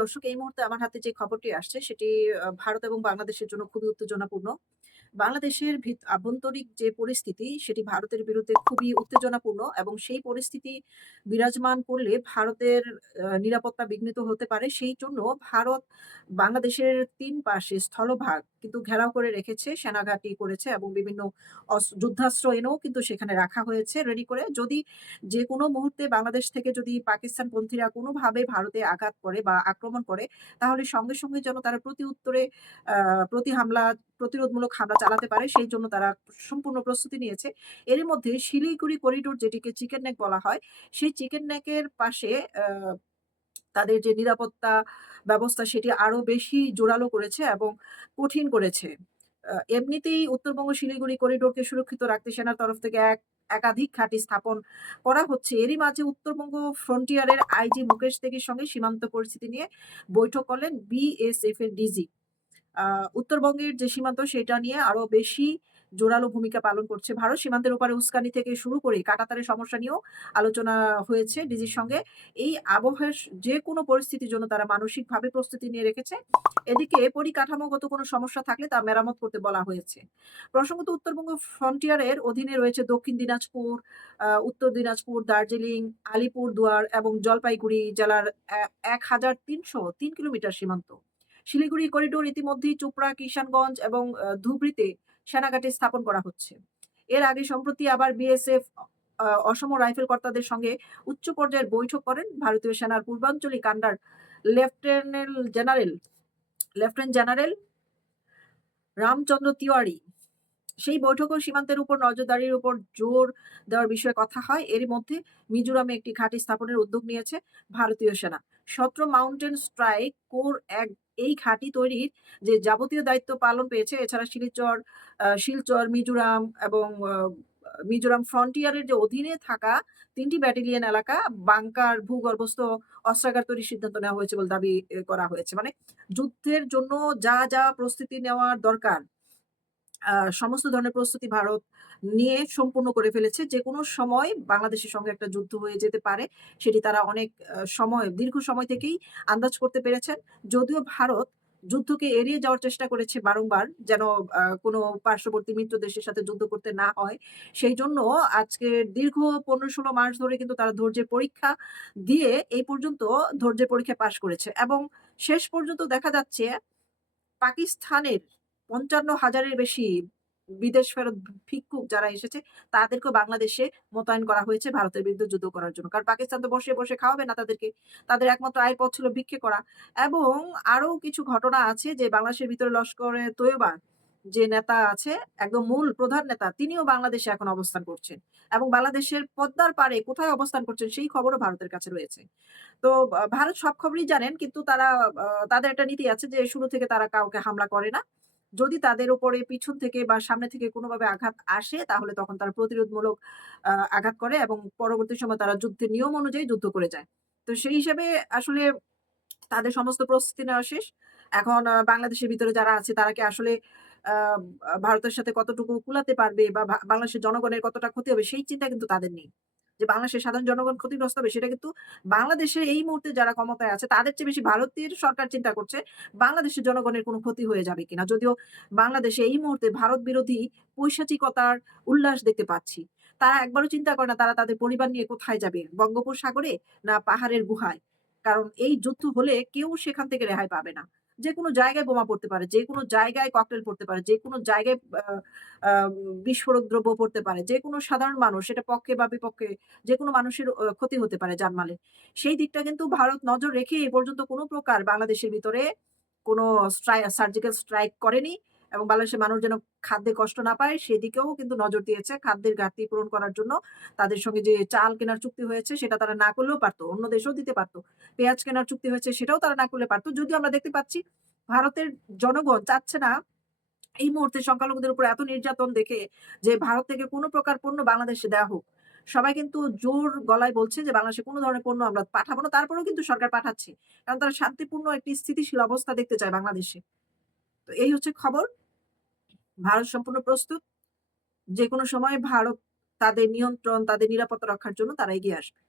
দর্শক, এই মুহূর্তে আমার হাতে যে খবরটি আসছে, সেটি ভারত এবং বাংলাদেশের জন্য খুবই উত্তেজনাপূর্ণ। বাংলাদেশের আভ্যন্তরিক যে পরিস্থিতি সেটি ভারতের বিরুদ্ধে খুবই উত্তেজনাপূর্ণ এবং সেই পরিস্থিতি বিরাজমান করলে ভারতের নিরাপত্তা বিঘ্নিত হতে পারে। সেই জন্য ভারত বাংলাদেশের ৩ পাশে স্থলভাগ কিন্তু ঘেরাও করে রেখেছে, সেনাঘাঁটি করেছে এবং বিভিন্ন যুদ্ধাস্ত্র এনেও কিন্তু সেখানে রাখা হয়েছে রেডি করে। যদি যেকোনো মুহূর্তে বাংলাদেশ থেকে যদি পাকিস্তান পন্থীরা কোনোভাবে ভারতে আঘাত করে বা আক্রমণ করে, তাহলে সঙ্গে, সঙ্গে যেন তারা প্রতি উত্তরে প্রতি হামলা প্রতিরোধমূলক হামলা চালাতে পারে সেই জন্য তারা সম্পূর্ণ প্রস্তুতি নিয়েছে। এরই মধ্যে শিলিগুড়ি করিডোর যেটিকে চিকেন নেক বলা হয়, সেই চিকেন নেকের পাশে তাদের যে নিরাপত্তা ব্যবস্থা সেটি আরও বেশি জোরালো করেছে এবং কঠিন করেছে। এমনিতেই উত্তরবঙ্গ শিলিগুড়ি করিডোরকে সুরক্ষিত রাখতে সেনার তরফ থেকে এক একাধিক ঘাঁটি স্থাপন করা হচ্ছে। এরই মাঝে উত্তরবঙ্গ ফ্রন্টিয়ারের আইজি মুকেশ তেগির সঙ্গে সীমান্ত পরিস্থিতি নিয়ে বৈঠক করলেন বিএসএফ এর ডিজি। উত্তরবঙ্গের যে সীমান্ত সেটা নিয়ে আরও বেশি জোরালো ভূমিকা পালন করছে ভারত। সীমান্তের ওপারে উস্কানি থেকে শুরু করে কাটাতারের সমস্যা নিয়েও আলোচনা হয়েছে ডিজির সঙ্গে। এই আবহাওয়ার স যেকোনো পরিস্থিতির জন্য তারা মানসিকভাবে প্রস্তুতি নিয়ে রেখেছে। এদিকে পরিকাঠামোগত কোনো সমস্যা থাকলে তা মেরামত করতে বলা হয়েছে। প্রসঙ্গত উত্তরবঙ্গ ফ্রন্টিয়ারের অধীনে রয়েছে দক্ষিণ দিনাজপুর, উত্তর দিনাজপুর, দার্জিলিং, আলিপুরদুয়ার এবং জলপাইগুড়ি জেলার এক হাজার তিনশো তিন কিলোমিটার সীমান্ত। শিলিগুড়ি করিডোর ইতিমধ্যেই চোপড়া, কিষানগঞ্জ এবং ধুবড়িতে সেনাঘাটি স্থাপন করা হচ্ছে। এর আগে সম্প্রতি আবার বিএসএফ অসম রাইফেল কর্তাদের সঙ্গে উচ্চ পর্যায়ের বৈঠক করেন ভারতীয় সেনার পূর্বাঞ্চলিক Kandar lieutenant general lieutenant general Ramchandra Tiwari. সেই বৈঠকেও সীমান্তের উপর নজরদারির উপর জোর দেওয়ার বিষয়ে কথা হয়। এর মধ্যে মিজোরামে একটি ঘাঁটি স্থাপনের উদ্যোগ নিয়েছে ভারতীয় সেনা। ১৭ মাউন্টেন স্ট্রাইক কোর এক এই ঘাঁটি তৈরির যে যাবতীয় দায়িত্ব পালন পেয়েছে এছাড়া শিলিচর, শিলচর, মিজোরাম এবং মিজোরাম ফ্রন্টিয়ারের যে অধীনে থাকা ৩ টি ব্যাটালিয়ন এলাকা বাংকার, ভূগর্ভস্থ অস্ত্রাগার তৈরির সিদ্ধান্ত নেওয়া হয়েছে বলে দাবি করা হয়েছে। মানে যুদ্ধের জন্য যা, যা প্রস্তুতি নেওয়ার দরকার সমস্ত ধরনের প্রস্তুতি ভারত নিয়ে সম্পূর্ণ করে ফেলেছে। যে কোনো সময় বাংলাদেশের সঙ্গে একটা যুদ্ধ হয়ে যেতে পারে। সেটি তারা অনেক সময়, দীর্ঘ সময় থেকেই আন্দাজ করতে পেরেছেন। যদিও ভারত যুদ্ধকে এড়িয়ে যাওয়ার চেষ্টা করেছে বারংবার, যেন কোনো পার্শ্ববর্তী মিত্র দেশের সাথে যুদ্ধ করতে না হয়। সেই জন্য আজকে দীর্ঘ ১৫-১৬ মাস ধরে কিন্তু তারা ধৈর্যের পরীক্ষা দিয়ে এই পর্যন্ত ধৈর্যের পরীক্ষায় পাশ করেছে এবং শেষ পর্যন্ত দেখা যাচ্ছে পাকিস্তানের ৫৫,০০০ এর বেশি বিদেশ ফেরত ভিক্ষুক যারা এসেছে তাদেরকেও বাংলাদেশে মোতায়েন করা হয়েছে ভারতের বিরুদ্ধে যুদ্ধ করার জন্য। কারণ পাকিস্তান তো বসে, বসে খাওয়াবে না তাদেরকে। তাদের একমাত্র আয়ের পথ ছিল ভিক্ষে করা এবং আরও কিছু ঘটনা আছে যে বাংলাদেশের ভিতরে লস্করে তৈয়বা যে নেতা আছে একদম মূল প্রধান নেতা তিনিও বাংলাদেশে এখন অবস্থান করছেন এবং বাংলাদেশের পদ্মার পারে কোথায় অবস্থান করছেন সেই খবরও ভারতের কাছে রয়েছে। তো ভারত সব খবরই জানেন কিন্তু তারা তাদের একটা নীতি আছে যে শুরু থেকে তারা কাউকে হামলা করে না। যদি তাদের উপরে পিছন থেকে বা সামনে থেকে কোনোভাবে আঘাত আসে, তাহলে তখন তারা প্রতিরোধমূলক আঘাত করে এবং পরবর্তী সময় তারা যুদ্ধের নিয়ম অনুযায়ী যুদ্ধ করে যায়। তো সেই হিসাবে আসলে তাদের সমস্ত প্রস্তুতি নেওয়া শেষ। এখন বাংলাদেশের ভিতরে যারা আছে, তারা কি আসলে ভারতের সাথে কতটুকু কুলাতে পারবে বা বাংলাদেশের জনগণের কতটা ক্ষতি হবে, সেই চিন্তা কিন্তু তাদের নেই। যে বাংলাদেশের সাধারণ জনগণ ক্ষতিগ্রস্ত হবে, সেটা কিন্তু বাংলাদেশের এই মুহূর্তে যারা ক্ষমতায় আছে, তাদের চেয়ে বেশি ভারতের সরকার চিন্তা করছে, বাংলাদেশের জনগণের কোনো ক্ষতি হয়ে যাবে কিনা। যদিও বাংলাদেশে এই মুহূর্তে ভারত বিরোধী পৈশাচিকতার উল্লাস দেখতে পাচ্ছি। তারা একবারও চিন্তা করে না তারা তাদের পরিবার নিয়ে কোথায় যাবে? বঙ্গোপসাগরে না পাহাড়ের গুহায়? কারণ এই যুদ্ধ হলে কেউ সেখান থেকে রেহাই পাবে না। যেকোনো জায়গায় বোমা পড়তে পারে, যে কোনো জায়গায় ককটেল পড়তে পারে, যে কোনো জায়গায় বিস্ফোরক দ্রব্য পড়তে পারে। যে কোনো সাধারণ মানুষ সেটা পক্ষে বা বিপক্ষে যে কোনো মানুষের ক্ষতি হতে পারে জানমালে সেই দিকটা কিন্তু ভারত নজর রেখে এ পর্যন্ত কোনো প্রকার বাংলাদেশের ভিতরে কোনো সার্জিক্যাল স্ট্রাইক করেনি এবং বাংলাদেশের মানুষ যেন খাদ্যে কষ্ট না পায়, সেদিকেও কিন্তু নজর দিয়েছে। খাদ্যের ঘাটতি পূরণ করার জন্য তাদের সঙ্গে যে চাল কেনার চুক্তি হয়েছে, সেটা তারা না করলেও পারত। অন্য দেশেও দিতে পারত। পেঁয়াজ কেনার চুক্তি হয়েছে, সেটাও তারা না করলে পারত। যদিও আমরা দেখতে পাচ্ছি, ভারতের জনগণ চাচ্ছে না এই মুহূর্তে সংখ্যালঘুদের উপর এত নির্যাতন দেখে যে ভারত থেকে কোনো প্রকার পণ্য বাংলাদেশে দেয়া হোক। সবাই কিন্তু জোর গলায় বলছে যে বাংলাদেশে কোনো ধরনের পণ্য আমরা পাঠাবো না। তারপরেও কিন্তু সরকার পাঠাচ্ছে। কারণ তারা শান্তিপূর্ণ একটি স্থিতিশীল অবস্থা দেখতে চায় বাংলাদেশে। তো এই হচ্ছে খবর। ভারত সম্পূর্ণ প্রস্তুত। যে কোনো সময় ভারত তাদের নিয়ন্ত্রণ, তাদের নিরাপত্তা রক্ষার জন্য তারা এগিয়ে আসবে।